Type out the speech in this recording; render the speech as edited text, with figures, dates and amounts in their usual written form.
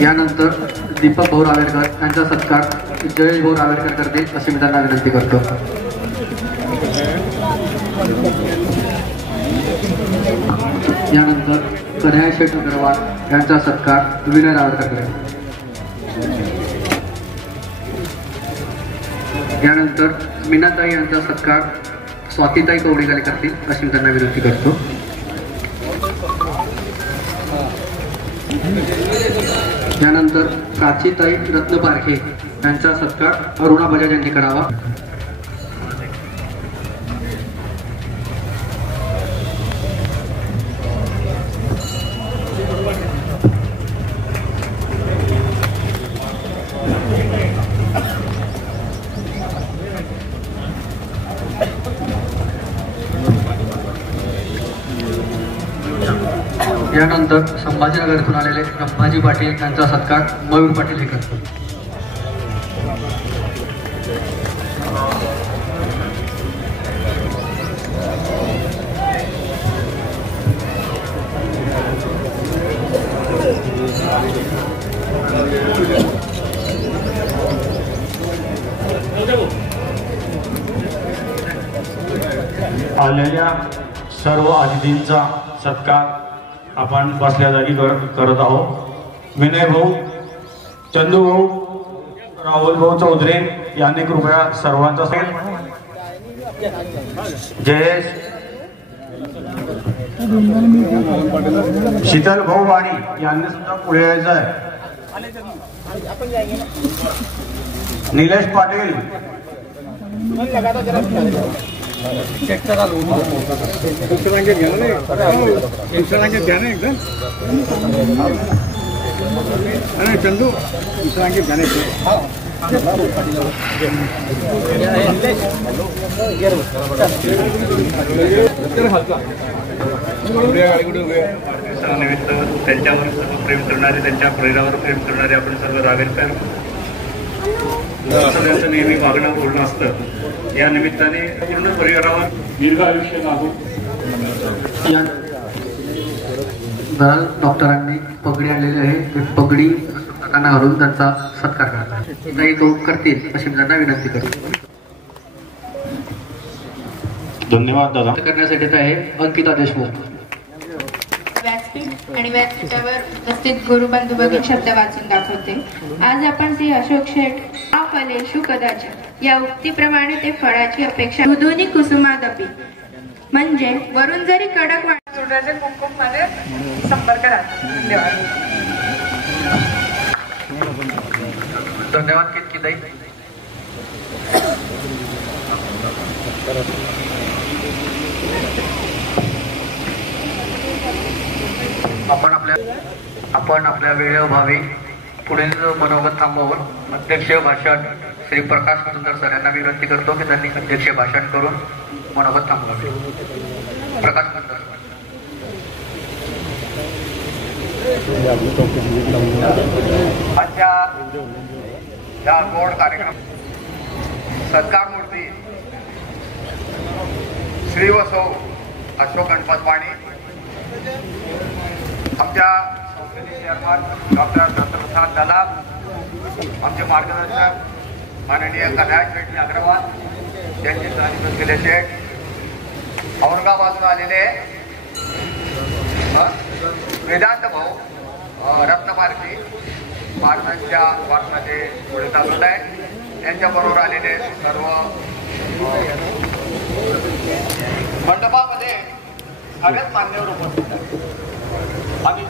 यानंतर दीपक भाऊ रावेरकर यांचा सत्कार जयेश भाऊ रावेरकर करतील अशी मी त्यांना विनंती करतो. यानंतर कन्हैया शेठ अग्रवाल यांचा सत्कार विनय रावेरकर करेल. यानंतर मीनाताई यांचा सत्कार स्वातीताई कवडीकाले करतील अशी मी त्यांना विनंती करतो. यानंतर प्राचीताई रत्न पारखे यांचा सत्कार अरुणा बजाज यांनी करावा. यानंतर संभाजीनगर येथून आलेले संभाजी पाटील यांचा सत्कार मयूर पाटील हे करतात. आलेल्या सर्व अतिथींचा सत्कार आपण बसल्या जागी करत आहोत. विनय भाऊ, चंदू भाऊ, राहुल भाऊ चौधरी यांनी कृपया सर्वांचा जयेश, शीतल भाऊ वाणी यांनी सुद्धा पुढे यायचं आहे. निलेश पाटील, चंदू निमित्त त्यांच्यावर सर्व प्रेम करणारे, त्यांच्या प्रेरावर प्रेम करणारे आपण सर्व रावेरकर सगळ्यांचं नेहमी वागणं बोलणं असतं. या निमित्ताने पूर्ण परिवारावर दीर्घ आयुष्य लाभो. डॉक्टरांनी पगडी आणलेली आहे, पगडी त्यांना घालून त्यांचा सत्कार करतात. नाही तो करतील अशी मी त्यांना विनंती करतो. धन्यवाद दादा. करण्यासाठी आहे अंकिता देशमुख. व्यासपीठ आणि व्यासपीठावर उपस्थित गुरुबंधू भगिनी शब्द वाचून दाखवते. आज आपण श्री अशोक शेठ फलेषु कदाचित या उक्तीप्रमाणे ते फळाची अपेक्षा मृदुनी कुसुमादपी म्हणजे वरून जरी कडक वाटण्याचे कुंकुम मध्ये संपर्क राहतो. धन्यवाद. धन्यवाद कितकिताई. आपण आपल्या वेळेअभावी पुढील मनोगत थांबवून अध्यक्ष भाषण श्री प्रकाश सुंदर सर यांना विनंती करतो की त्यांनी अध्यक्ष भाषण करून मनोगत थांबवावे. प्रकाश सुंदर. आजच्या या गोड कार्यक्रम सत्कार मूर्ती श्री व सौ अशोक गणपत वाणी, आमच्या संस्थेचे चेअरमन डॉक्टर दत्तप्रसाद दलाल, आमचे मार्गदर्शक माननीय कन्हैया शेठ अग्रवाल यांचे सहनिर्मित केले शेठ, औरंगाबादून आलेले वेदांत भाऊ रत्नपारखी भारताच्या वारसाचे पुढे चालवत आहे. यांच्याबरोबर आलेले सर्व मंडपामध्ये सगळ्यात मान्यवर उपस्थित आहेत. आम्ही